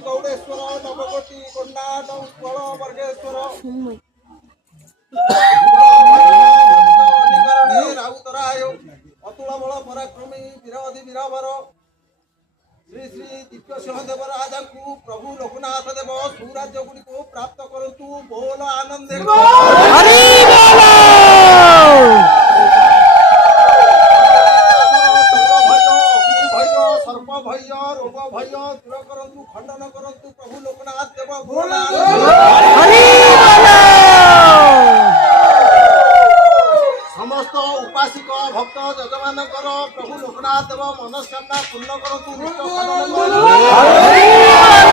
गौडेश्वर नवकोटी कोंडाट उत्कल वर्गेश्वर राउतराय अतुल बल पराक्रमी वीरवधि वीरवर श्री श्री दिव्य सिंहदेव राजा को प्रभु लोकनाथ देव सुराज्य गुड़ी को प्राप्त करतु बोल आनंद सर्प भय रोग भय दूर करतु खंडन करतु प्रभु लोकनाथ देव बोल समस्त उपासिक भक्त जजमान प्रभु लोकनाथ देव मनस्कामना पूर्ण करतु